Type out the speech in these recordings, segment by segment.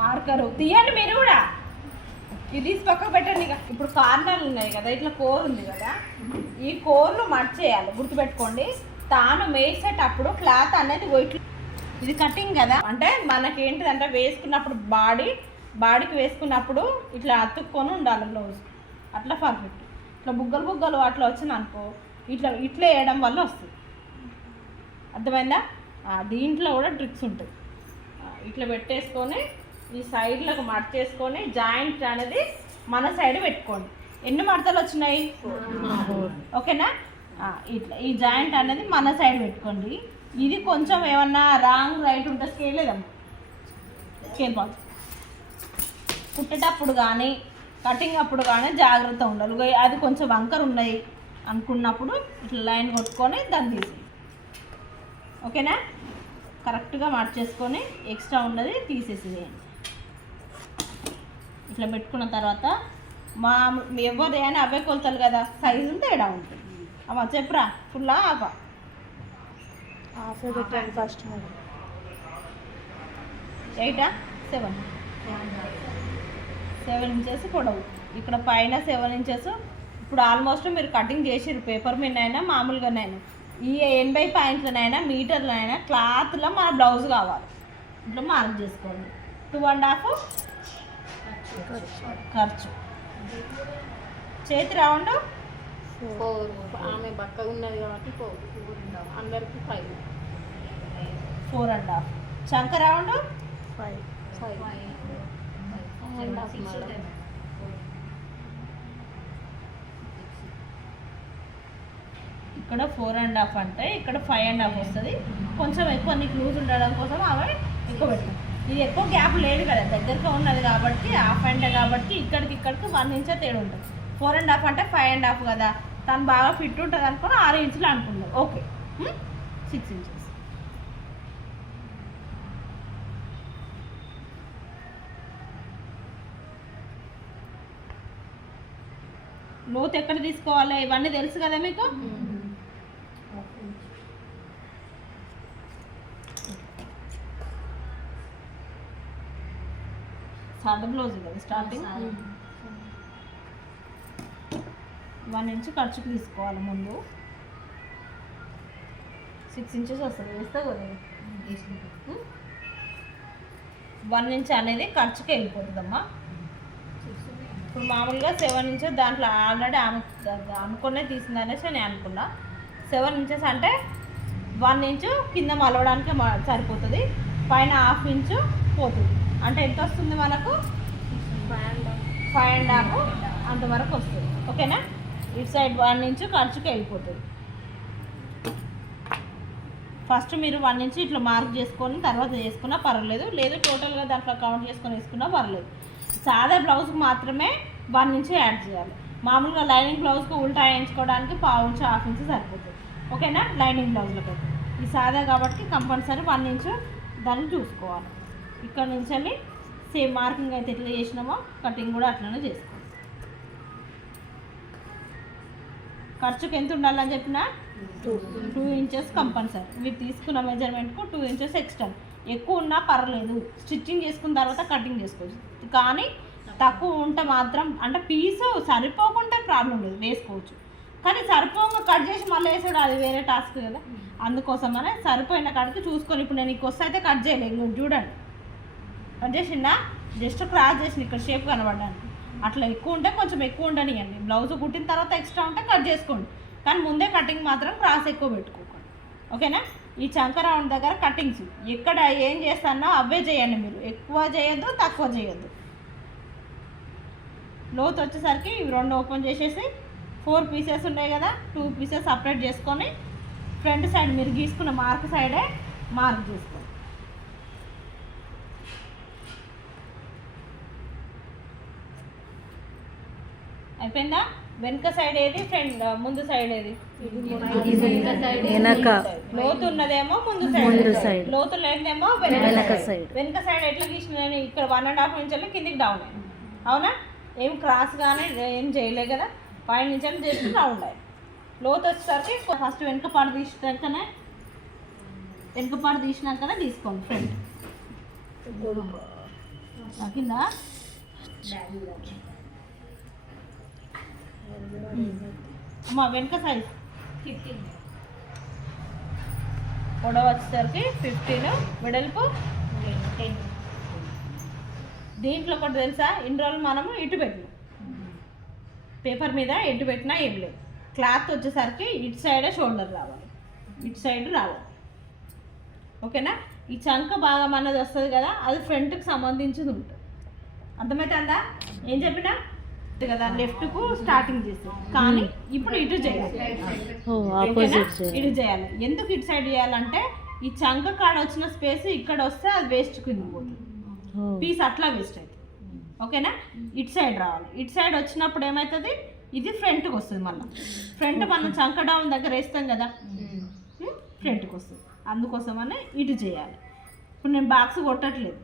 Marker తీయండి మీరు కూడా. ఇది తీసి పక్కకు పెట్టండి. ఇక ఇప్పుడు కార్నర్లు ఉన్నాయి కదా, ఇట్లా కోర్ ఉంది కదా, ఈ కోర్ను మర్చేయాలి. గుర్తుపెట్టుకోండి, తాను వేసేటప్పుడు క్లాత్ అనేది ఇది కటింగ్ కదా, అంటే మనకి ఏంటిదంటే వేసుకున్నప్పుడు బాడీకి వేసుకున్నప్పుడు ఇట్లా అతుక్కొని ఉండాలి బ్లౌజ్. అట్లా పర్ఫెక్ట్. ఇట్లా బుగ్గలు అట్లా వచ్చింది అనుకో, ఇట్లా వేయడం వల్ల వస్తుంది. అర్థమైందా? దీంట్లో కూడా ట్రిక్స్ ఉంటాయి. ఇట్లా పెట్టేసుకొని ఈ సైడ్లకు మడచేసుకొని జాయింట్ అనేది మన సైడ్ పెట్టుకోండి. ఎన్ని మడతలు వచ్చినాయి? ఓకేనా? ఇట్లా ఈ జాయింట్ అనేది మన సైడ్ పెట్టుకోండి. ఇది కొంచెం ఏమన్నా రాంగ్ రైట్ ఉంటే స్కేల్ లేదమ్మా, స్కేల్ బాగు. కుట్టేటప్పుడు కానీ కటింగ్ అప్పుడు కానీ జాగ్రత్త ఉండాలి. అది కొంచెం వంకర ఉన్నాయి అనుకున్నప్పుడు ఇట్లా లైన్ కొట్టుకొని దాన్ని తీసి, ఓకేనా? కరెక్ట్గా మార్చేసుకొని ఎక్స్ట్రా ఉన్నది తీసేసేయండి. ఇట్లా పెట్టుకున్న తర్వాత ఎవరైనా అవే కొలతలు కదా, సైజు తేడా ఉంటుంది. అమ్మా చెప్పురా, ఫుల్లా ఆఫా? హాఫ్ పెట్టండి ఫస్ట్. 8 7 ఇంచెస్ పొడవు, ఇక్కడ పైన 7 ఇంచెస్. ఇప్పుడు ఆల్మోస్ట్ మీరు కటింగ్ చేసిర్రు, పేపర్ మీద అయినా మామూలుగానైనా, ఈ 80 పాయింట్లనైనా మీటర్లైనా క్లాత్లో మన బ్లౌజ్ కావాలి. ఇట్లా మార్క్ చేసుకోండి. 2.5 ఖర్చు. చేతి రౌండ్ 4. ఆమె బక్కగా ఉన్నది కాబట్టి 4, అందరికి 5. 4.5. చంక రౌండ్ 5. ఇక్కడ 4.5 అంటే ఇక్కడ 5.5 వస్తుంది. కొంచెం ఎక్కువ నీకు లూజ్ ఉండడం కోసం అవి ఎక్కువ పెట్టాం. ఇది ఎక్కువ గ్యాప్ లేదు కదా, దగ్గరగా ఉన్నది కాబట్టి హాఫ్ అండ్ కాబట్టి ఇక్కడికి 1 ఇంచే తేడా ఉంటుంది. 4.5 అంటే 5.5 కదా, తను బాగా ఫిట్ ఉంటుంది అనుకుని 6 ఇంచులు అనుకున్నాం. Okay, 6 inches. లోతు ఎక్కడ తీసుకోవాలి ఇవన్నీ తెలుసు కదా మీకు. సాదా బ్లౌజ్ కదా స్టార్టింగ్. 1 ఇంచ్ ఖర్చుకు తీసుకోవాలి ముందు. 6 ఇంచెస్ వస్తుంది, వేస్తా కదా. 1 ఇంచ్ అనేది ఖర్చుకి వెళ్ళిపోతుందమ్మా. ఇప్పుడు మామూలుగా 7 ఇంచెస్ దాంట్లో ఆల్రెడీ అనుకునే తీసింది అనేసి నేను అనుకున్నా. 7 ఇంచెస్ అంటే 1 ఇంచు కింద మలవడానికి సరిపోతుంది, పైన హాఫ్ ఇంచు పోతుంది. అంటే ఎంత వస్తుంది మనకు? 5.5 అంతవరకు వస్తుంది. ఓకేనా? ఇటు సైడ్ 1 ఇంచు ఖర్చుకి వెళ్ళిపోతుంది. ఫస్ట్ మీరు 1 ఇంచు ఇట్లా మార్క్ చేసుకొని తర్వాత చేసుకున్నా పర్వాలేదు, లేదు టోటల్గా దాంట్లో కౌంట్ చేసుకొని వేసుకున్నా పర్లేదు. సాదా బ్లౌజ్కి మాత్రమే 1 ఇంచు యాడ్ చేయాలి. మామూలుగా లైనింగ్ బ్లౌజ్కి ఉల్టా వేయించుకోవడానికి 1/2 ఇంచు 1/2 ఇంచు సరిపోతుంది. ఓకేనా? లైనింగ్ బ్లౌజ్లకి అయితే ఈ సాదా కాబట్టి కంపల్సరీ 1 ఇంచు దాన్ని చూసుకోవాలి. ఇక్కడ నుంచి వెళ్ళి సేమ్ మార్కింగ్ అయితే ఎట్లా చేసినామో కటింగ్ కూడా అట్లనే చేసుకోవాలి. ఖర్చుకి ఎంత ఉండాలని చెప్పిన 2 ఇంచెస్ కంపల్సరీ. మీరు తీసుకున్న మెజర్మెంట్కు 2 ఇంచెస్ ఎక్స్ట్రా. ఎక్కువ ఉన్నా పర్లేదు, స్టిచ్చింగ్ చేసుకున్న తర్వాత కటింగ్ చేసుకోవచ్చు. కానీ తక్కువ ఉంటే మాత్రం, అంటే పీసు సరిపోకుంటే ప్రాబ్లం లేదు, వేసుకోవచ్చు. కానీ సరిపోగా కట్ చేసి మళ్ళీ వేసాడు, అది వేరే టాస్క్ కదా. అందుకోసమనే సరిపోయిన కాడికి చూసుకొని, ఇప్పుడు నేను ఈ కొస్త అయితే కట్ చేయలేదు, చూడండి కట్ చేసిందా, జస్ట్ క్రాస్ చేసిన ఇక్కడ షేప్ కనబడడానికి. అట్లా ఎక్కువ ఉంటే కొంచెం ఎక్కువ ఉండనియండి. బ్లౌజ్ కుట్టిన తర్వాత ఎక్స్ట్రా ఉంటే కట్ చేసుకోండి, కానీ ముందే కటింగ్ మాత్రం క్రాస్ ఎక్కువ పెట్టుకోకండి. ఓకేనా? ఈ చంక రౌండ్ దగ్గర కటింగ్స్ ఎక్కడ ఏం చేస్తానో అవే చేయండి. మీరు ఎక్కువ చేయొద్దు, తక్కువ చేయొద్దు. లోతు వచ్చేసరికి ఇవి 2 ఓపెన్ చేసేసి 4 పీసెస్ ఉన్నాయి కదా, 2 పీసెస్ సపరేట్ చేసుకొని ఫ్రంట్ సైడ్ మీరు గీసుకున్న మార్క్ సైడే మార్క్ చేసుకోండి. అయిపోయిందా? వెనుక సైడ్ ఏది, ఫ్రంట్ ముందు సైడ్ ఏది? లోతు ఉన్నదేమో ముందు సైడ్, లోతు లేదేమో వెనక సైడ్. వెనుక సైడ్ ఎట్లా గీసిన, నేను ఇక్కడ 1.5 నుంచి వెళ్ళి కిందికి డౌన్ అయ్యింది. అవునా? ఏం క్రాస్ కానీ ఏం చేయలే కదా, పైన నుంచి వెళ్ళి జస్ట్ రౌండ్ అయ్యి. లోతు వచ్చేసరికి ఫస్ట్ వెనుక పాటు తీసినాకనే తీసుకోండి ఫ్రంట్. తాకిందా? అమ్మా వెనక సైజ్ 15 పొడవు వచ్చేసరికి 15, వెడల్పు 10. దీంట్లో ఒకటి తెలుసా, ఇన్ని రోజులు మనము ఇటు పెట్టినాం పేపర్ మీద, ఎటు పెట్టినా ఏం లేదు. క్లాత్ వచ్చేసరికి ఇటు సైడే షోల్డర్ రావాలి, ఇటు సైడ్ రావాలి. ఓకేనా? ఈ చంక భాగం అన్నది వస్తుంది కదా, అది ఫ్రంట్కి సంబంధించింది ఉంటుంది. అర్థమవుతుందా? ఏం చెప్పినా కదా, లెఫ్ట్కు స్టార్టింగ్ చేస్తాం, కానీ ఇప్పుడు ఇటు చేయాలి, ఇటు చేయాలి. ఎందుకు ఇటు సైడ్ చేయాలంటే ఈ చంక కాడ వచ్చిన స్పేస్ ఇక్కడ వస్తే అది వేస్ట్ కింద పోతుంది, పీస్ అట్లా వేస్ట్ అవుతుంది. ఓకేనా? ఇటు సైడ్ రావాలి. ఇటు సైడ్ వచ్చినప్పుడు ఏమవుతుంది, ఇది ఫ్రంట్కి వస్తుంది. మళ్ళీ ఫ్రంట్ మనం చంక డౌన్ దగ్గర వేస్తాం కదా, ఫ్రంట్కి వస్తుంది. అందుకోసమనే ఇటు చేయాలి. ఇప్పుడు నేను బాక్స్ కొట్టట్లేదు,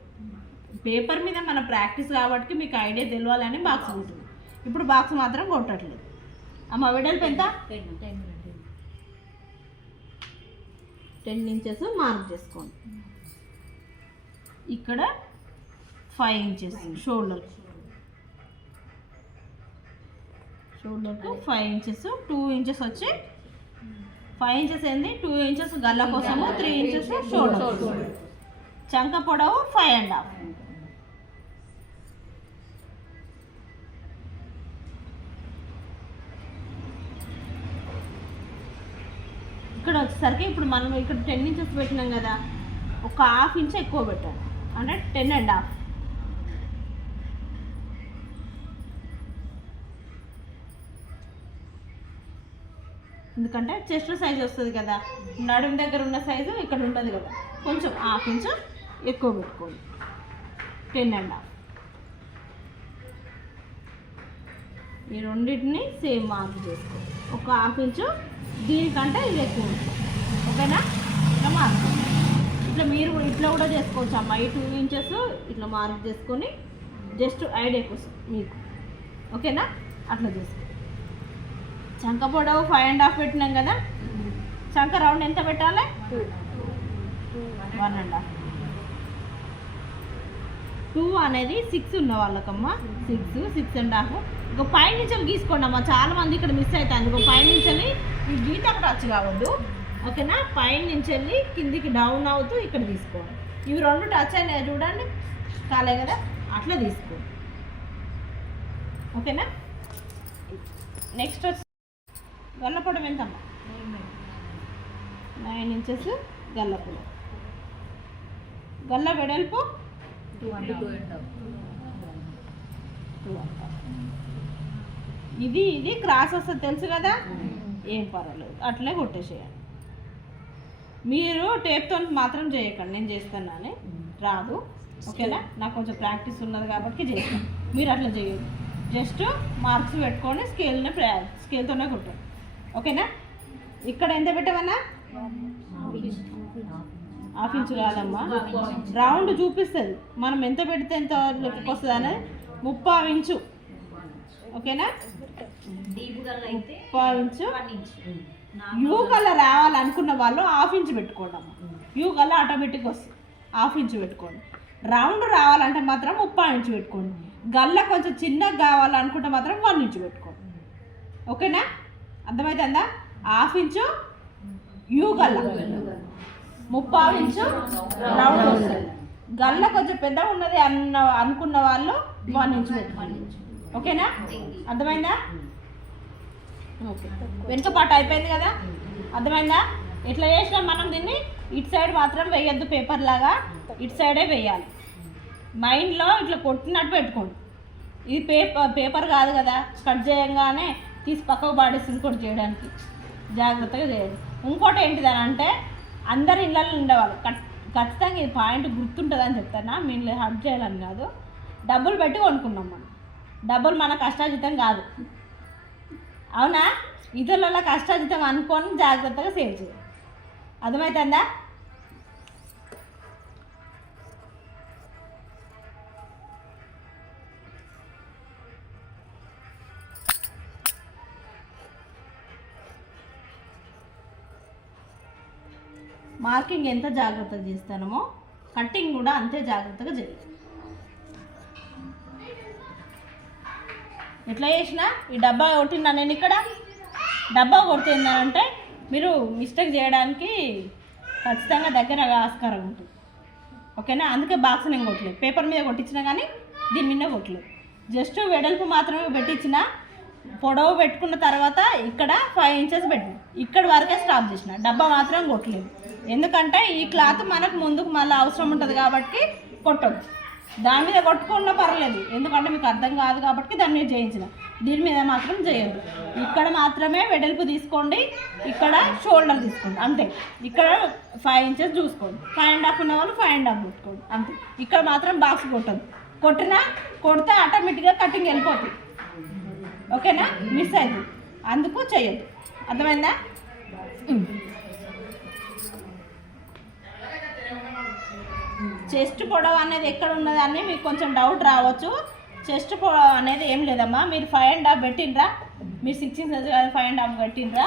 పేపర్ మీద మన ప్రాక్టీస్ కాబట్టి మీకు ఐడియా తెలియాలని బాక్స్ కొట్టింది. ఇప్పుడు బాక్స్ మాత్రం కొట్టట్లేదు. అమ్మ వెడల్పు ఎంత? 10 ఇంచెస్ మార్క్ చేసుకోండి. ఇక్కడ 5 ఇంచెస్ షోల్డర్కు 5 ఇంచెస్, 2 ఇంచెస్ వచ్చి 5 ఇంచెస్ ఏంది, 2 ఇంచెస్ గల్ల కోసము, 3 ఇంచెస్ షోల్డర్. చంక పొడవు 5.5. ఇక్కడ వచ్చేసరికి ఇప్పుడు మనం ఇక్కడ 10 ఇంచెస్ పెట్టినాం కదా, ఒక 1/2 ఇంచ్ ఎక్కువ పెట్టాలి, అంటే 10.5. ఎందుకంటే చెస్ట్ సైజ్ వస్తుంది కదా, నడుము దగ్గర ఉన్న సైజు ఇక్కడ ఉంటుంది కదా, కొంచెం 1/2 ఇంచ్ ఎక్కువ పెట్టుకోండి, 10.5. ఈ రెండింటిని సేమ్ మార్క్ చేసుకోండి. ఒక 1/2 ఇంచు దీనికంటే ఇది ఎక్కువ ఉంటుంది. ఓకేనా? ఇట్లా మార్క్ ఇట్లా మీరు ఇట్లా కూడా చేసుకోవచ్చు అమ్మ. ఈ 2 ఇంచెస్ ఇట్లా మార్క్ చేసుకొని జస్ట్ ఐడియా కోసం మీకు. ఓకేనా? అట్లా చేసుకో. చంక పొడవు 5.5 పెట్టినాం కదా, చంక రౌండ్ ఎంత పెట్టాలి? 1.5. 2 అనేది 6 ఉన్న వాళ్ళకమ్మా, 6.5. ఇంకో 5 నిమిషాలు గీసుకోండి అమ్మా, చాలా మంది ఇక్కడ మిస్ అవుతుంది. ఇంకో 5 నిమిషాలు ఈ గీత టచ్ కావద్దు. ఓకేనా? 5 నిమిషాలు కిందికి డౌన్ అవుతూ ఇక్కడ తీసుకోండి. ఇవి 2 టచ్ అయినాయి చూడండి, కాలే కదా, అట్లా తీసుకోండి. ఓకేనా? నెక్స్ట్ వచ్చి గల్ల పొడవు ఎంతమ్మా? 9 ఇంచెస్ గల్ల పొడవు. గల్ల వెడల్పు 2.5. ఇది క్రాస్ వస్తుంది తెలుసు కదా, ఏం పర్వాలేదు, అట్లే కొట్టేసేయండి. మీరు టేప్తో మాత్రం చేయకండి, నేను చేస్తానని రాదు. ఓకేనా? నాకు కొంచెం ప్రాక్టీస్ ఉన్నది కాబట్టి చేస్తాను. మీరు అట్లా చేయదు, జస్ట్ మార్క్స్ పెట్టుకొని స్కేల్తోనే కొట్టండి. ఓకేనా? ఇక్కడ ఎంత పెట్టామన్నా? 1/2 ఇంచు కాదమ్మా, రౌండ్ చూపిస్తుంది మనం ఎంత పెడితే ఎంత లెక్కకు వస్తుంది అనేది. 3/4 ఇంచు. ఓకేనా? 3/4 ఇంచు. యూ కలర్ రావాలనుకున్న వాళ్ళు 1/2 ఇంచు పెట్టుకోండి అమ్మ. యూ కలర్ ఆటోమేటిక్గా వస్తుంది, 1/2 ఇంచు పెట్టుకోండి. రౌండ్ రావాలంటే మాత్రం 3/4 ఇంచు పెట్టుకోండి. గల్ల కొంచెం చిన్నగా కావాలనుకుంటే మాత్రం 1 ఇంచు పెట్టుకోండి. ఓకేనా? అర్థమవుతుందా? 1/2 ఇంచు యూ గల్ల, 3/4 ఇంచు రౌండ్ వస్తుంది. గల్ల కొంచెం పెద్దగా ఉన్నది అనుకున్న వాళ్ళు 1 ఇంచు పెట్టుకోండి. ఓకేనా? అర్థమైందా? ఓకే. వెనుక పాట అయిపోయింది కదా, అర్థమైందా? ఎట్లా చేసినా మనం దీన్ని ఇటు సైడ్ మాత్రం వేయద్దు, పేపర్ లాగా ఇటు సైడే వేయాలి. మైండ్లో ఇట్లా కొట్టినట్టు పెట్టుకోండి. ఇది పేపర్ కాదు కదా, కట్ చేయగానే తీసి పక్కకు పాడేసి ఇంకోటి చేయడానికి జాగ్రత్తగా చేయాలి. ఇంకోటి ఏంటిదని అంటే అందరు ఇళ్ళల్లో ఉండేవాళ్ళు ఖచ్చితంగా ఈ పాయింట్ గుర్తుంటుందని చెప్తానా, మీరు హర్ట్ చేయాలని కాదు. డబ్బులు పెట్టి కొనుక్కున్నాం మనం, డబ్బులు మన కష్టాజితం కాదు, అవునా? ఇతరుల కష్టాజితం అనుకొని జాగ్రత్తగా సేవ్ చేయాలి. అర్థమవుతుందా? మార్కింగ్ ఎంత జాగ్రత్తగా చేస్తానో కటింగ్ కూడా అంతే జాగ్రత్తగా చేయాలి. ఎట్లా చేసినా ఈ డబ్బా కొట్టినా నేను ఇక్కడ డబ్బా కొడుతుందంటే మీరు మిస్టేక్ చేయడానికి ఖచ్చితంగా దగ్గర ఆస్కారం ఉంటుంది. ఓకేనా, అందుకే బాక్స్ నేను కొట్టలేదు, పేపర్ మీద కొట్టించినా కానీ దీని మీద కొట్టలేదు. జస్ట్ వెడల్పు మాత్రమే పెట్టించిన, పొడవు పెట్టుకున్న తర్వాత ఇక్కడ 5 ఇంచెస్ పెట్టిన, ఇక్కడ వరకే స్టాప్ చేసిన, డబ్బా మాత్రం కొట్టలేదు. ఎందుకంటే ఈ క్లాత్ మనకు ముందుకు మళ్ళీ అవసరం ఉంటుంది కాబట్టి కొట్టదు. దాని మీద కొట్టుకున్నా పర్లేదు, ఎందుకంటే మీకు అర్థం కాదు కాబట్టి దాని మీద చేయించిన, దీని మీద మాత్రం చేయొద్దు. ఇక్కడ మాత్రమే వెడల్పు తీసుకోండి, ఇక్కడ షోల్డర్ తీసుకోండి అంతే. ఇక్కడ 5 ఇంచెస్ చూసుకోండి, 5.5 ఉన్న వాళ్ళు 5.5 కొట్టుకోండి అంతే. ఇక్కడ మాత్రం బాక్స్ కొట్టదు, కొడితే ఆటోమేటిక్గా కటింగ్ వెళ్ళిపోతుంది. ఓకేనా, మిస్ అవుతుంది, అందుకు చేయొద్దు. అర్థమైందా? చెస్ట్ పొడవు అనేది ఎక్కడ ఉన్నదని మీకు కొంచెం డౌట్ రావచ్చు. చెస్ట్ పొడవు అనేది ఏం లేదమ్మా, మీరు 5.5 పెట్టినరా, మీరు 6 ఇంచెస్ 5.5 పెట్టినరా,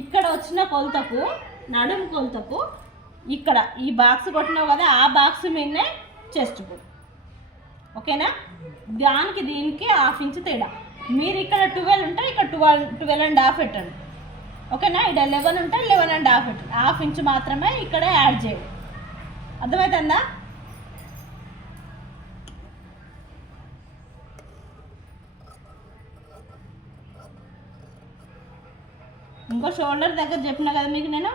ఇక్కడ వచ్చిన కొలతకు నడుము కొలతకు ఇక్కడ ఈ బాక్స్ కొట్టినావు కదా, ఆ బాక్స్ మీదనే చెస్ట్ పొడవు. ఓకేనా, దానికి దీనికి 1/2 ఇంచ్ తేడా. మీరు ఇక్కడ 12 ఉంటే ఇక్కడ 12.5 పెట్టండి. ఓకేనా, ఇక్కడ 11 ఉంటే 11.5 పెట్టండి. 1/2 ఇంచ్ మాత్రమే ఇక్కడ యాడ్ చేయండి. అర్థమవుతుందా? ఇంకో షోల్డర్ దగ్గర చెప్పినా కదా మీకు నేను,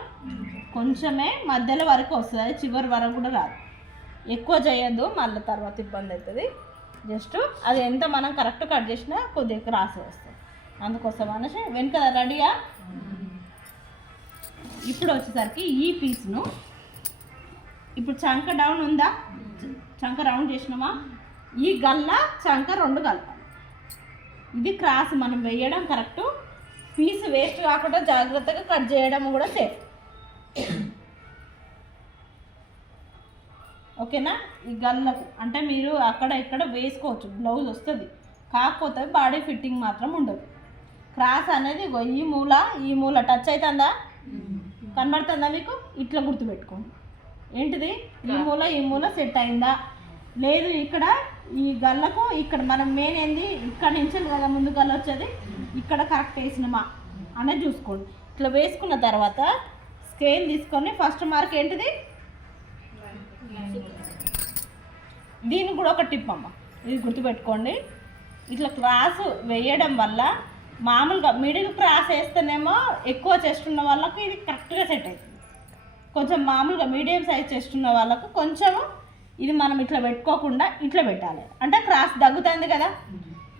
కొంచెమే మధ్యలో వరకు వస్తుంది, అది చివరి వరకు కూడా రాదు. ఎక్కువ చేయొద్దు, మళ్ళీ తర్వాత ఇబ్బంది అవుతుంది. జస్ట్ అది ఎంత మనం కరెక్ట్ కట్ చేసినా కొద్దిగా క్రాస్ వస్తుంది, అందుకోసం అనేసి వెనుక రెడీగా. ఇప్పుడు వచ్చేసరికి ఈ పీస్ను ఇప్పుడు చంక డౌన్ ఉందా, చంక రౌండ్ చేసినామా, ఈ గల్ల చంక 2 కలపాలి. ఇది క్రాస్ మనం వేయడం కరెక్టు, పీస్ వేస్ట్ కాకుండా జాగ్రత్తగా కట్ చేయడం కూడా సేఫ్. ఓకేనా, ఈ గల్లకు అంటే మీరు అక్కడ ఇక్కడ వేసుకోవచ్చు, బ్లౌజ్ వస్తుంది, కాకపోతే బాడీ ఫిట్టింగ్ మాత్రం ఉండదు. క్రాస్ అనేది ఈ మూల టచ్ అవుతుందా, కనబడుతుందా మీకు, ఇట్లా గుర్తుపెట్టుకోండి. ఏంటిది, ఈ మూల సెట్ అయిందా లేదు, ఇక్కడ ఈ గల్లకు ఇక్కడ మనం మెయిన్ ఏంది, ఇక్కడ నుంచి కదా ముందు గల్ల వచ్చేది, ఇక్కడ కరెక్ట్ వేసినామా అనేది చూసుకోండి. ఇట్లా వేసుకున్న తర్వాత స్కేల్ తీసుకొని ఫస్ట్ మార్క్ ఏంటిది, దీనికి కూడా ఒక టిప్ అమ్మ, ఇది గుర్తుపెట్టుకోండి. ఇట్లా క్రాస్ వేయడం వల్ల మామూలుగా మిడిల్ క్రాస్ వేస్తేనేమో ఎక్కువ చెస్ట్ ఉన్న వాళ్ళకు ఇది కరెక్ట్గా సెట్ అవుతుంది. కొంచెం మామూలుగా మీడియం సైజ్ చెస్ట్ ఉన్న వాళ్ళకు కొంచెము ఇది మనం ఇట్లా పెట్టుకోకుండా ఇట్లా పెట్టాలి, అంటే క్రాస్ దగ్గుతుంది కదా,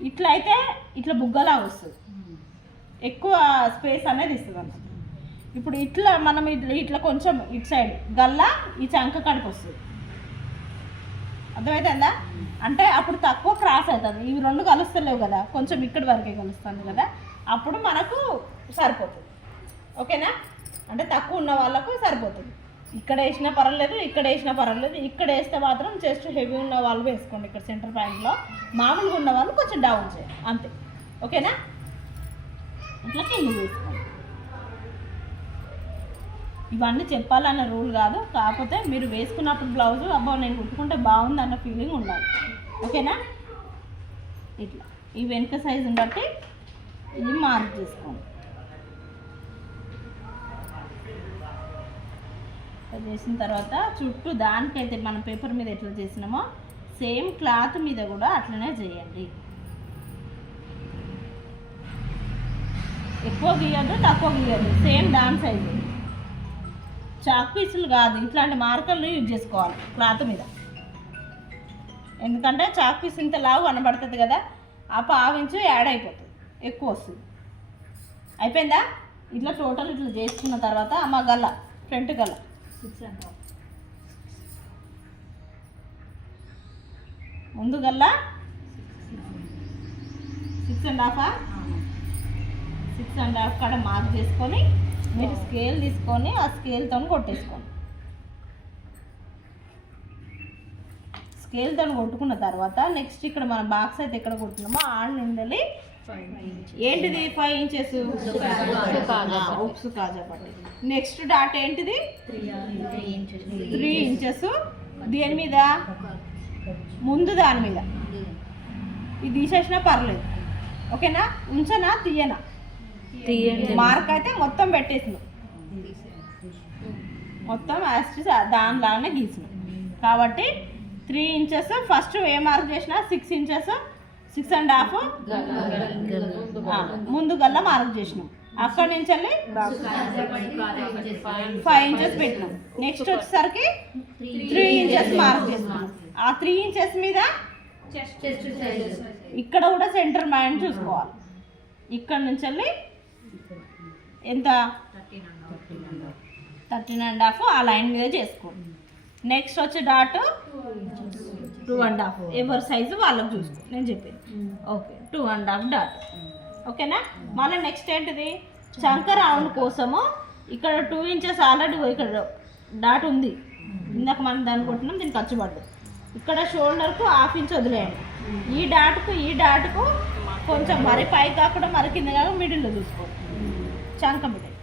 ఇట్లా అయితే ఇట్లా బుగ్గలా వస్తుంది, ఎక్కువ స్పేస్ అనేది ఇస్తుంది అన్నమాట. ఇప్పుడు ఇట్లా మనం ఇట్లా కొంచెం ఇటు సైడ్ గల్లా ఈ చంక కాడికి వస్తుంది. అర్థమవుతుందా, అంటే అప్పుడు తక్కువ క్రాస్ అవుతుంది. ఇవి 2 కలుస్తలేవు కదా, కొంచెం ఇక్కడి వరకే కలుస్తుంది కదా, అప్పుడు మనకు సరిపోతుంది. ఓకేనా, అంటే తక్కువ ఉన్న వాళ్ళకు సరిపోతుంది. ఇక్కడ వేసినా పర్వాలేదు, ఇక్కడ వేసినా పర్వాలేదు, ఇక్కడ వేస్తే మాత్రం చెస్ట్ హెవీ ఉన్న వాళ్ళు వేసుకోండి. ఇక్కడ సెంటర్ పాయింట్లో మామూలుగా ఉన్న వాళ్ళు కొంచెం డౌన్ చేయాలి అంతే. ఓకేనా, ఇట్లా కింద వేసుకోండి. ఇవన్నీ చెప్పాలన్న రూల్ కాదు, కాకపోతే మీరు వేసుకున్నప్పుడు బ్లౌజు అబ్బా నేను కుట్టుకుంటే బాగుంది అన్న ఫీలింగ్ ఉండాలి. ఓకేనా, ఇట్లా ఈ వెనుక సైజుని బట్టి ఇది మార్క్ చేసుకోండి. చేసిన తర్వాత చుట్టూ దానికైతే మనం పేపర్ మీద ఎట్లా చేసినామో సేమ్ క్లాత్ మీద కూడా అట్లనే చేయండి. ఎక్కువ గీయద్దు, తక్కువ గీయద్దు, సేమ్ దాని సైజు. చాక్ పీసులు కాదు, ఇట్లాంటి మార్కర్లు యూజ్ చేసుకోవాలి క్లాత్ మీద. ఎందుకంటే చాక్ పీస్ ఇంత లావు కనబడుతుంది కదా, ఆ 1/2 ఇంచు యాడ్ అయిపోతుంది, ఎక్కువ వస్తుంది. అయిపోయిందా, ఇట్లా టోటల్ ఇట్లా చేసుకున్న తర్వాత అమ్మ గల్ల ఫ్రంట్ గల్ల 6.5 ముందు గల్ల 6.5 కాడ మార్క్ చేసుకొని మీరు స్కేల్ తీసుకొని ఆ స్కేల్తో కొట్టేసుకోండి. స్కేల్తో కొట్టుకున్న తర్వాత నెక్స్ట్ ఇక్కడ మన బాక్స్ అయితే ఎక్కడ కొట్టుకున్నామో ఆడ నుండి ఏంటిది 5 ఇంచెస్ ఉప్సు కాజా పట్టి. నెక్స్ట్ డాట్ ఏంటిది 3 ఇంచెస్. దేని మీద, ముందు దాని మీద ఇది తీసేసినా పర్లేదు. ఓకేనా? ఉంచనా తీయనా? మార్క్ అయితే మొత్తం పెట్టేసిన, మొత్తం యాస్టిస్ దానిలాగానే గీసిన. కాబట్టి 3 ఇంచెస్ ఫస్ట్ ఏ మార్క్ చేసినా 6 ఇంచెస్ 6.5 ముందు గల్లా మార్క్ చేసినాం. అక్కడి నుంచి వెళ్ళి 5 ఇంచెస్ పెట్టినాం. నెక్స్ట్ వచ్చేసరికి 3 ఇంచెస్ మార్క్ చేసినాం. ఆ 3 ఇంచెస్ మీద ఇక్కడ కూడా సెంటర్ మైండ్ చూసుకోవాలి. ఇక్కడ నుంచి వెళ్ళి ఎంత 13.5 ఆ లైన్ మీద చేసుకోండి. నెక్స్ట్ వచ్చే డాట్ 2.5 ఎవరి సైజు వాళ్ళకి చూసుకో, నేను చెప్పేది. Okay, 2.5 dot. ఓకేనా? మళ్ళీ నెక్స్ట్ ఏంటిది, చంక రౌండ్ కోసము ఇక్కడ 2 ఇంచెస్ ఆల్రెడీ ఇక్కడ డాట్ ఉంది, ఇందాక మనం దాన్ని కొట్టినాం, దీనికి ఖర్చు పడ్డది. ఇక్కడ షోల్డర్కు 1/2 ఇంచ్ వదిలేయండి. ఈ డాట్కు కొంచెం మరి పై కాకుండా మరి కింద కాకుండా మిడిల్లో చూసుకోండి, చంక మిడిల్.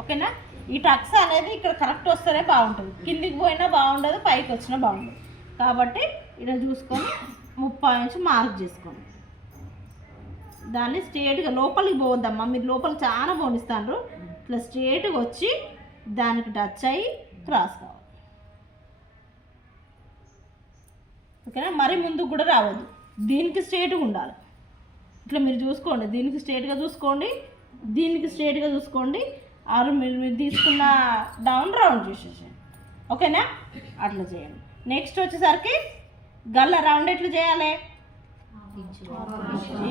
ఓకేనా? ఈ టక్స్ అనేది ఇక్కడ కరెక్ట్ వస్తేనే బాగుంటుంది, కిందికి పోయినా బాగుండదు, పైకి వచ్చినా బాగుండదు. కాబట్టి ఇలా చూసుకొని 30 ఇంచ్ మార్క్ చేసుకోండి. దాన్ని స్ట్రేట్గా లోపలికి పోవద్దమ్మా, మీరు లోపలికి చాలా పోనిస్తారు. ఇట్లా స్ట్రేట్గా వచ్చి దానికి టచ్ అయ్యి క్రాస్ కావాలి. ఓకేనా? మరి ముందుకు కూడా రావద్దు, దీనికి స్ట్రేట్గా ఉండాలి. ఇట్లా మీరు చూసుకోండి, దీనికి స్ట్రేట్గా చూసుకోండి, దీనికి స్ట్రేట్గా చూసుకోండి. ఆరు మీరు తీసుకున్న డౌన్ రౌండ్ చేసేసేయండి. ఓకేనా? అట్లా చేయండి. నెక్స్ట్ వచ్చేసరికి గల్ల రౌండ్ ఎట్లా చేయాలి,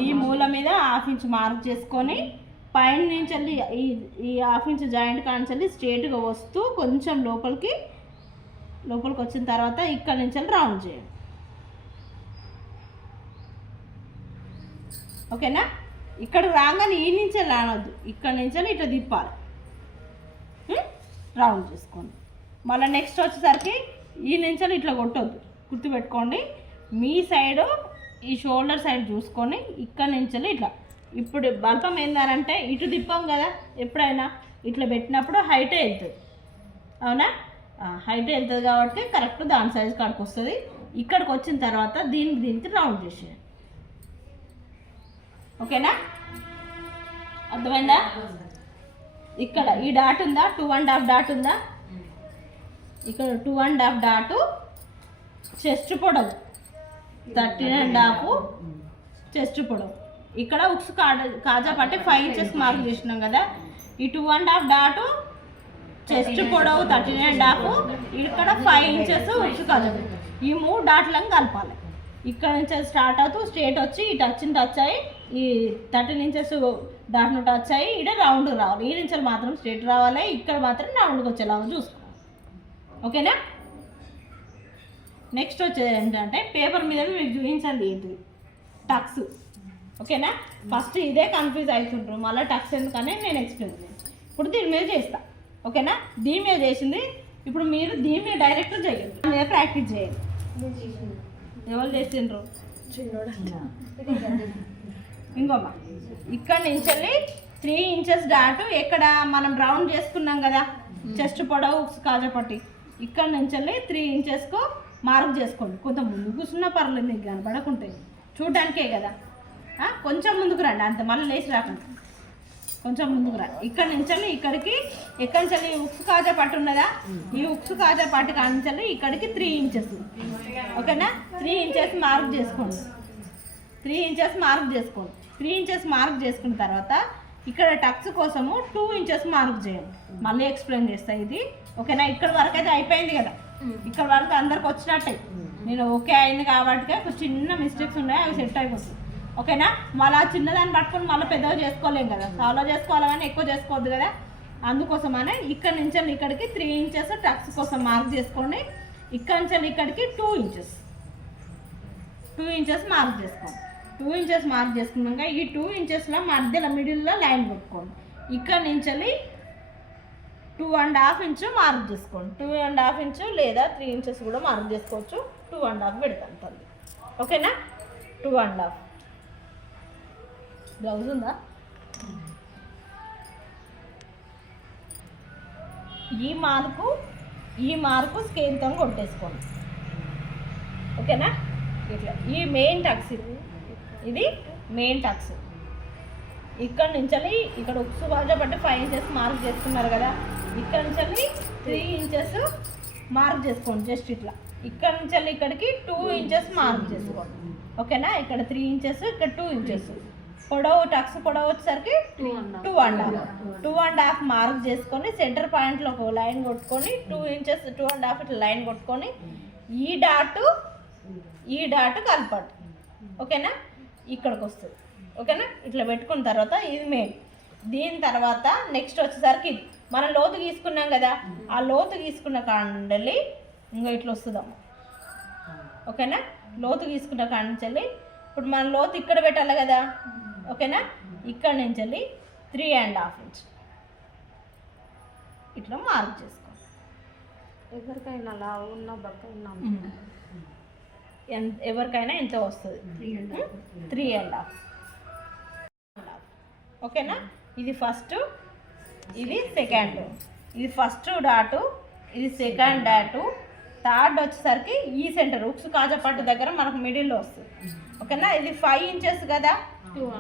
ఈ మూల మీద 1/2 ఇంచ్ మార్క్ చేసుకొని పైన నుంచి వెళ్ళి ఈ 1/2 ఇంచ్ జాయింట్ కాంచెల్లి స్ట్రేట్గా వస్తూ కొంచెం లోపలికి వచ్చిన తర్వాత ఇక్కడ నుంచి వెళ్ళి రౌండ్ చేయండి. ఓకేనా? ఇక్కడ రాగానే ఈ నుంచి రానొద్దు, ఇక్కడ నుంచి ఇట్లా తిప్పాలి, రౌండ్ చేసుకోండి. మళ్ళీ నెక్స్ట్ వచ్చేసరికి ఈ నుంచి ఇట్లా కొట్టొద్దు, గుర్తుపెట్టుకోండి. మీ సైడు ఈ షోల్డర్ సైడ్ చూసుకొని ఇక్కడ నుంచి ఇట్లా. ఇప్పుడు బల్పం ఏందనంటే ఇటు తిప్పాం కదా, ఎప్పుడైనా ఇట్లా పెట్టినప్పుడు హైటే వెళ్తుంది. అవునా? హైట్ వెళ్తుంది కాబట్టి కరెక్ట్ దాని సైజ్ కాడికి వస్తుంది. ఇక్కడికి వచ్చిన తర్వాత దీనికి రౌండ్ చేసేయండి. ఓకేనా? అర్థమైందా? ఇక్కడ ఈ డాట్ ఉందా, 2.5 డాట్ ఉందా, ఇక్కడ 2.5 డాటు చెస్ట్ పొడవు 13.5 చెస్ట్ పొడవు. ఇక్కడ ఉక్స్ కాజా పట్టి 5 ఇంచెస్ మార్క్ చేసినాం కదా, ఈ 2.5 డాటు చెస్ట్ పొడవు 13.5, ఇక్కడ 5 ఇంచెస్ ఉక్స్ కాజా. ఈ 3 డాట్లను కలపాలి. ఇక్కడ నుంచి స్టార్ట్ అవుతూ స్ట్రేట్ వచ్చి ఈ టచ్ అయ్యి ఈ 13 ఇంచెస్ డాట్ను టచ్ అయ్యి ఇక్కడ రౌండ్ రావాలి. ఈ నుంచి మాత్రం స్ట్రేట్ రావాలి, ఇక్కడ మాత్రం రౌండ్కి వచ్చేలాగా చూసుకోవాలి. ఓకేనా? నెక్స్ట్ వచ్చేది ఏంటంటే పేపర్ మీద మీకు చూపించండి ఏంటిది టక్స్. ఓకేనా? ఫస్ట్ ఇదే కన్ఫ్యూజ్ అవుతుంటారు, మళ్ళీ టక్స్ ఎందుకని నేను ఎక్స్ప్లెయిన్ చేస్తాను. ఇప్పుడు దీని మీద చేస్తా. ఓకేనా? దీని మీద చేసింది ఇప్పుడు మీరు దీని మీద డైరెక్ట్ చేయండి, దీని మీద ప్రాక్టీస్ చేయండి. ఎవరు చేసిండ్రు? ఇంకోమ్మా ఇక్కడ నుంచి 3 ఇంచెస్ డాట్ ఎక్కడ మనం రౌండ్ చేసుకున్నాం కదా, చెస్ట్ పొడవు కాజా పట్టి, ఇక్కడ నుంచి 3 ఇంచెస్కు మార్క్ చేసుకోండి. కొంత ముందు కూర్చున్నా పర్లేదు, మీకు కనపడకుంటే చూడడానికే కదా. కొంచెం ముందుకు రండి, అంత మళ్ళీ లేచి రాకండి, కొంచెం ముందుకు రండి. ఇక్కడ నుంచి ఇక్కడికి, ఎక్కడి నుంచి ఉక్సు కాజా పట్టు ఉన్నదా, ఈ ఉక్సు కాజా పట్టు కానించాలి ఇక్కడికి 3 ఇంచెస్. ఓకేనా? 3 ఇంచెస్ మార్క్ చేసుకోండి, 3 ఇంచెస్ మార్క్ చేసుకోండి. 3 ఇంచెస్ మార్క్ చేసుకున్న తర్వాత ఇక్కడ టక్స్ కోసము 2 ఇంచెస్ మార్క్ చేయండి. మళ్ళీ ఎక్స్ప్లెయిన్ చేస్తా ఇది. ఓకేనా? ఇక్కడ వరకు అయితే అయిపోయింది కదా, ఇక్కడ వరకు అందరికి వచ్చినట్టే. నేను ఓకే అయింది కాబట్టి చిన్న మిస్టేక్స్ ఉన్నాయి, అవి సెట్ అయిపోతుంది. ఓకేనా? మళ్ళీ ఆ చిన్నదాన్ని పట్టుకొని మళ్ళీ పెద్దగా చేసుకోలేం కదా, చాలా చేసుకోవాలి కానీ ఎక్కువ చేసుకోవద్దు కదా. అందుకోసమనే ఇక్కడ నుంచి ఇక్కడికి 3 ఇంచెస్ టక్స్ కోసం మార్క్ చేసుకోండి. ఇక్కడ నుంచి ఇక్కడికి 2 ఇంచెస్ మార్క్ చేసుకోండి. 2 ఇంచెస్ మార్క్ చేసుకున్నాక ఈ 2 ఇంచెస్లో మధ్యలో మిడిల్లో లైన్ పెట్టుకోండి. ఇక్కడ నుంచి 2.5 ఇంచు మార్క్ చేసుకోండి. 2.5 ఇంచు లేదా 3 ఇంచెస్ కూడా మార్క్ చేసుకోవచ్చు. 2.5 పెడతాను తల్లి. ఓకేనా? 2.5 బ్లౌజ్ ఉందా? ఈ మార్కు స్కేల్తో కొట్టేసుకోండి. ఓకేనా? ఇట్లా ఈ మెయిన్ టక్స్, ఇది మెయిన్ టక్స్. ఇక్కడ నుంచి ఇక్కడ ఉక్సు బాగా బట్టి 5 ఇంచెస్ మార్క్ చేసుకున్నారు కదా, ఇక్కడ నుంచి 3 ఇంచెస్ మార్క్ చేసుకోండి. జస్ట్ ఇట్లా ఇక్కడ నుంచి ఇక్కడికి 2 ఇంచెస్ మార్క్ చేసుకోండి. ఓకేనా, ఇక్కడ 3 ఇంచెస్, ఇక్కడ 2 ఇంచెస్ పొడవు, టక్స్ పొడవు వచ్చేసరికి 2.5 మార్క్ చేసుకొని సెంటర్ పాయింట్లో ఒక లైన్ కొట్టుకొని 2 ఇంచెస్ 2.5 ఇట్లా లైన్ కొట్టుకొని ఈ డాట్ కలపండి. ఓకేనా, ఇక్కడికి వస్తుంది. ఓకేనా, ఇట్లా పెట్టుకున్న తర్వాత ఇది మెయిన్. దీని తర్వాత నెక్స్ట్ వచ్చేసరికి ఇది మనం లోతు గీసుకున్నాం కదా, ఆ లోతు గీసుకున్న కాండలి ఇంకా ఇట్లా వస్తుందమ్మ. ఓకేనా, లోతు గీసుకున్న కాంచెల్లి ఇప్పుడు మనం లోతు ఇక్కడ పెట్టాలి కదా. ఓకేనా, ఇక్కడ నుంచి 3.5 ఇంచ్ ఇట్లా మార్క్ చేసుకోండి. ఎవరికైనా లావు ఉన్న బక్క ఉన్న ఎవరికైనా ఎంత వస్తుంది, 3.5. ఓకేనా, ఇది ఫస్ట్, ఇది సెకండ్, ఇది ఫస్ట్ డాటు, ఇది సెకండ్ డాటు, థర్డ్ వచ్చేసరికి ఈ సెంటర్ ఉక్సు కాజపట్టు దగ్గర మనకు మిడిల్లో వస్తుంది. ఓకేనా, ఇది 5 ఇంచెస్ కదా,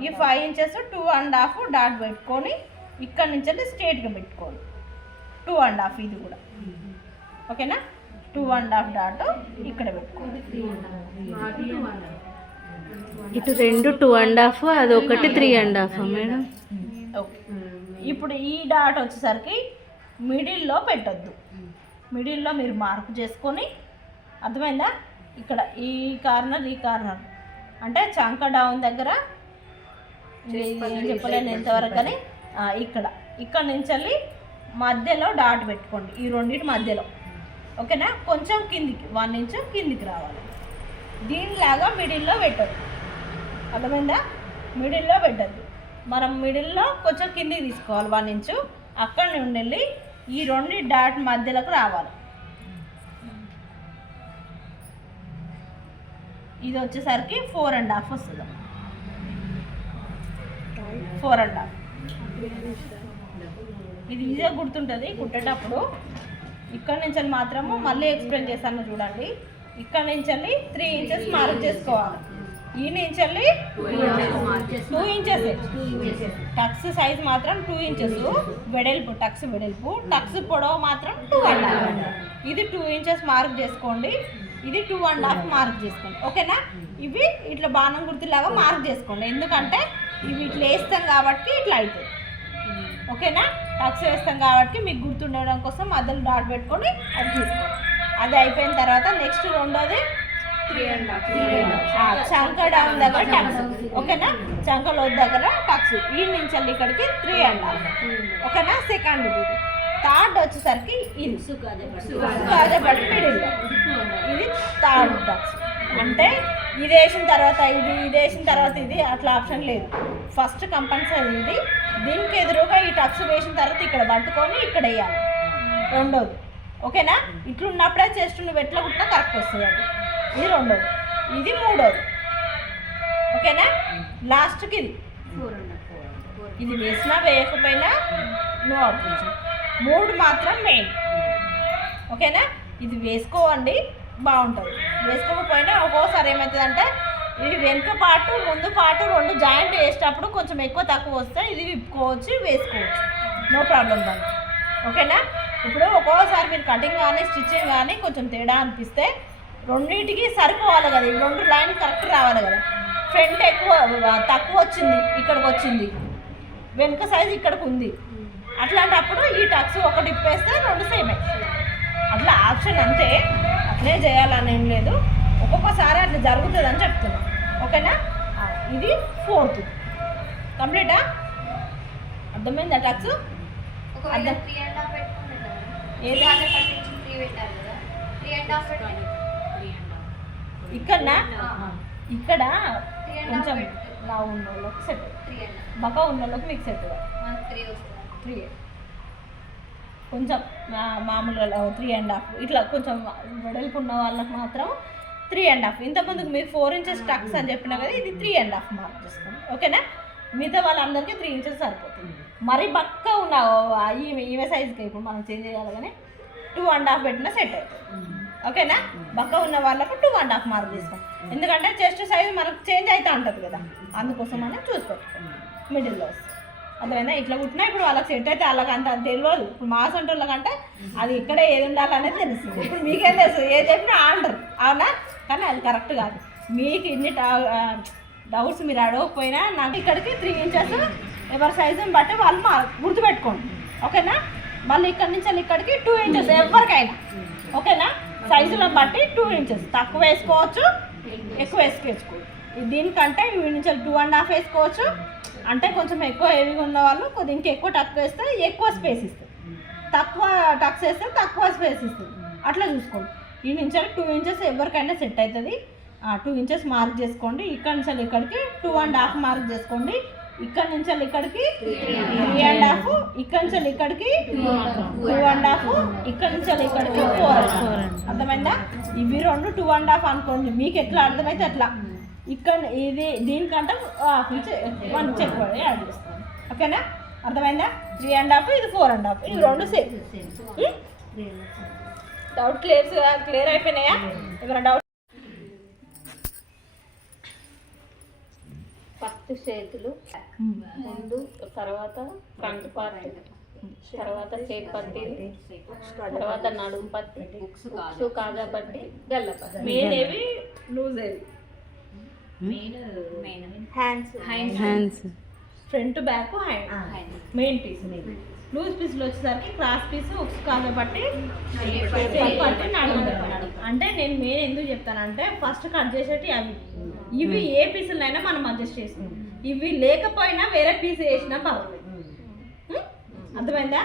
ఈ 5 ఇంచెస్ 2.5 డాట్ పెట్టుకొని ఇక్కడ నుంచి స్ట్రేట్గా పెట్టుకోండి. 2.5 ఇది కూడా. ఓకేనా, 2.5 డాట్ ఇక్కడ పెట్టుకోండి. ఇటు 2 2.5, అదొకటి 3.5 మేడం. ఓకే, ఇప్పుడు ఈ డాట్ వచ్చేసరికి మిడిల్లో పెట్టద్దు. మిడిల్లో మీరు మార్క్ చేసుకొని, అర్థమైందా? ఇక్కడ ఈ కార్నర్ అంటే చంక డౌన్ దగ్గర ఏం చెప్పలేను ఎంతవరకు కానీ ఇక్కడ నుంచి మధ్యలో డాట్ పెట్టుకోండి, ఈ రెండింటి మధ్యలో. ఓకేనా, కొంచెం కిందికి 1 ఇంచ్ కిందికి రావాలి. దీనిలాగా మిడిల్లో పెట్టద్దు, అర్థమైందా? మిడిల్లో పెట్టద్దు, మనం మిడిల్లో కొంచెం కిందికి తీసుకోవాలి 1 ఇంచు. అక్కడ నుండి వెళ్ళి ఈ 2 డాట్ మధ్యలోకి రావాలి. ఇది వచ్చేసరికి 4.5 వస్తుంది. 4.5 ఇది ఈజీగా గుర్తుంటుంది కుట్టేటప్పుడు. ఇక్కడ నుంచి మాత్రము మళ్ళీ ఎక్స్ప్లెయిన్ చేస్తాను చూడండి. ఇక్కడ నుంచి 3 ఇంచెస్ మార్క్ చేసుకోవాలి. ఈ నుంచి 2 ఇంచెస్ టక్స్ సైజ్ మాత్రం 2 ఇంచెస్ వెడల్పు, టక్స్ పొడవు మాత్రం 2.5. ఇది 2 ఇంచెస్ మార్క్ చేసుకోండి, ఇది 2.5 మార్క్ చేసుకోండి. ఓకేనా, ఇవి ఇట్లా బాణం గుర్తులాగా మార్క్ చేసుకోండి, ఎందుకంటే ఇవి ఇట్లా వేస్తాం కాబట్టి ఇట్లా అవుతుంది. ఓకేనా, టక్స్ వేస్తాం కాబట్టి మీకు గుర్తుండడం కోసం మధ్యలో డాట్ పెట్టుకొని అది తీసుకోండి. అది అయిపోయిన తర్వాత నెక్స్ట్ రెండోది చంక డౌన్ దగ్గర టక్స్. ఓకేనా, చంక లోతు దగ్గర టక్స్, ఈ నుంచి ఇక్కడికి 3.5. ఓకేనా, సెకండ్. ఇది థర్డ్ వచ్చేసరికి ఇది కాజపట్టి మిడిల్లో, ఇది థర్డ్ టక్స్. అంటే ఇది వేసిన తర్వాత ఇది వేసిన తర్వాత ఇది అట్లా ఆప్షన్ లేదు. ఫస్ట్ కంపల్సరీ ఇది, దీనికి ఎదురుగా ఈ టక్స్ వేసిన తర్వాత ఇక్కడ పట్టుకొని ఇక్కడ వేయాలి రెండోది. ఓకేనా, ఇట్లున్నప్పుడే చెస్ట్ నువ్వు ఎట్లా కుట్టినా కరెక్ట్ వస్తుంది. అది ఇది రెండోది, ఇది మూడోది. ఓకేనా, లాస్ట్కి ఇది వేసినా వేయకపోయినా నో ఆప్షన్. 3 మాత్రం మెయిన్. ఓకేనా, ఇది వేసుకోవండి బాగుంటుంది. వేసుకోకపోయినా ఒక్కోసారి ఏమవుతుందంటే ఇది వెనుక పార్ట్ ముందు పార్ట్ 2 జాయింట్ వేసేటప్పుడు కొంచెం ఎక్కువ తక్కువ వస్తే ఇది విప్పుకోవచ్చు, వేసుకోవచ్చు, నో ప్రాబ్లం దాన్ని. ఓకేనా, ఇప్పుడు ఒక్కోసారి మీరు కటింగ్ కానీ స్టిచ్చింగ్ కానీ కొంచెం తేడా అనిపిస్తే రెండింటికి సరిపోవాలి కదా, ఈ 2 లైన్ కరెక్ట్ రావాలి కదా. ఫ్రంట్ తక్కువ వచ్చింది, ఇక్కడికి వచ్చింది, వెనుక సైజు ఇక్కడికి ఉంది, అట్లాంటప్పుడు ఈ టక్స్ ఒకటి ఇప్పేస్తే 2 సేమ్ అవుతుంది. అట్లా ఆప్షన్ అంతే, అట్లే చేయాలని ఏం లేదు, ఒక్కొక్కసారి అట్లా జరుగుతుంది అని చెప్తున్నాను. ఓకేనా, ఇది 4th కంప్లీటా? అర్థమైందా టక్స్? ఇక్కడ కొంచెం లావు ఉన్న వాళ్ళకి సెట్, బకా ఉన్న వాళ్ళకి మీకు సెట్ 3. కొంచెం మామూలుగా 3.5 ఇట్లా కొంచెం వెడల్పు ఉన్న వాళ్ళకి మాత్రం 3.5. ఇంతకుముందుకు మీరు 4 ఇంచెస్ టక్స్ అని చెప్పినా కదా, ఇది 3.5 మార్క్ చేసుకోండి. ఓకేనా, మిగతా వాళ్ళందరికీ 3 ఇంచెస్ సరిపోతుంది. మరీ బక్క ఉన్న ఈమె సైజుకి ఇప్పుడు మనం చేంజ్ చేయాలి కానీ 2.5 పెట్టినా సెట్ అవుతుంది. ఓకేనా, బక్క ఉన్న వాళ్ళకు 2.5 మార్క్ చేసుకోండి, ఎందుకంటే చెస్ట్ సైజు మనకు చేంజ్ అవుతూ ఉంటుంది కదా, అందుకోసం మనం చూసి పెట్టుకోండి. మిడిల్లో వస్తుంది. అర్థమైందా? ఇట్లా కుట్టినా ఇప్పుడు వాళ్ళకి సెట్ అయితే వాళ్ళకి అంత తెలియదు. ఇప్పుడు మా సొంటోళ్ళకంటే అది ఇక్కడే ఏది ఉండాలనేది తెలుస్తుంది. ఇప్పుడు మీకేం తెలుస్తుంది, ఏది చెప్పినా అంటారు, అవునా? కానీ అది కరెక్ట్ కాదు. మీకు ఇన్ని డౌట్స్ మీరు అడగకపోయినా నాకు ఇక్కడికి 3 ఇంచెస్ ఎవరి సైజుని బట్టి వాళ్ళు గుర్తుపెట్టుకోండి, ఓకేనా? మళ్ళీ ఇక్కడి నుంచి ఇక్కడికి 2 ఇంచెస్ ఎవరికైనా, ఓకేనా? సైజులను బట్టి 2 ఇంచెస్ తక్కువ వేసుకోవచ్చు, ఎక్కువ వేసుకోవచ్చు. దీనికంటే వీడి నుంచి 2.5 వేసుకోవచ్చు. అంటే కొంచెం ఎక్కువ హెవీగా ఉన్న వాళ్ళు కొద్దిగా ఇంకెక్కువ టక్ వేస్తే ఎక్కువ స్పేస్ ఇస్తుంది, తక్కువ టక్స్ వేస్తే తక్కువ స్పేస్ ఇస్తుంది. అట్లా చూసుకోండి. ఈ నుంచి 2 ఇంచెస్ ఎవరికైనా సెట్ అవుతుంది. 2 ఇంచెస్ మార్క్ చేసుకోండి. ఇక్కడ నుంచి ఇక్కడికి 2.5 మార్క్ చేసుకోండి. ఇక్కడ నుంచి ఇక్కడికి 3.5, ఇక్కడ నుంచి ఇక్కడికి 2.5, ఇక్కడ నుంచి ఇక్కడికి 4. అర్థమైందా? ఇవి 2 2.5 అనుకోండి. మీకు ఎట్లా అర్థమైతే అట్లా. ఇక్కడ ఇది దీనికంటే 1 ఇంచ్ ఎక్కువ యాడ్ చేస్తాను, ఓకేనా? అర్థమైందా? 3.5, ఇది 4.5, ఇవి 2 సేమ్. డౌట్ క్లియర్ అయిపోయినాయా? ఏమైనా డౌట్? ఫస్ట్ చేతులు ముందు, తర్వాత ఫ్రంట్ పార్ట్, తర్వాత చేతి పట్టీలు, తర్వాత నడుము పట్టి, ఉక్సు కాజా పట్టి, గల్ల పట్టి. మెయిన్ ఏవి, లూజ్ ఏవి? Hands, front back, hand main piece. Loose పీస్లో వచ్చేసరికి క్రాస్ పీస్, ఉక్స్ కాజా పట్టి, పట్టి, నడుము. అంటే నేను మెయిన్ ఎందుకు చెప్తానంటే ఫస్ట్ కట్ చేసేటి అవి. ఇవి ఏ పీసులైనా మనం అడ్జస్ట్ చేసుకుంటాం. ఇవి లేకపోయినా వేరే పీస్ వేసినా పర్వాలేదు. అర్థమైందా?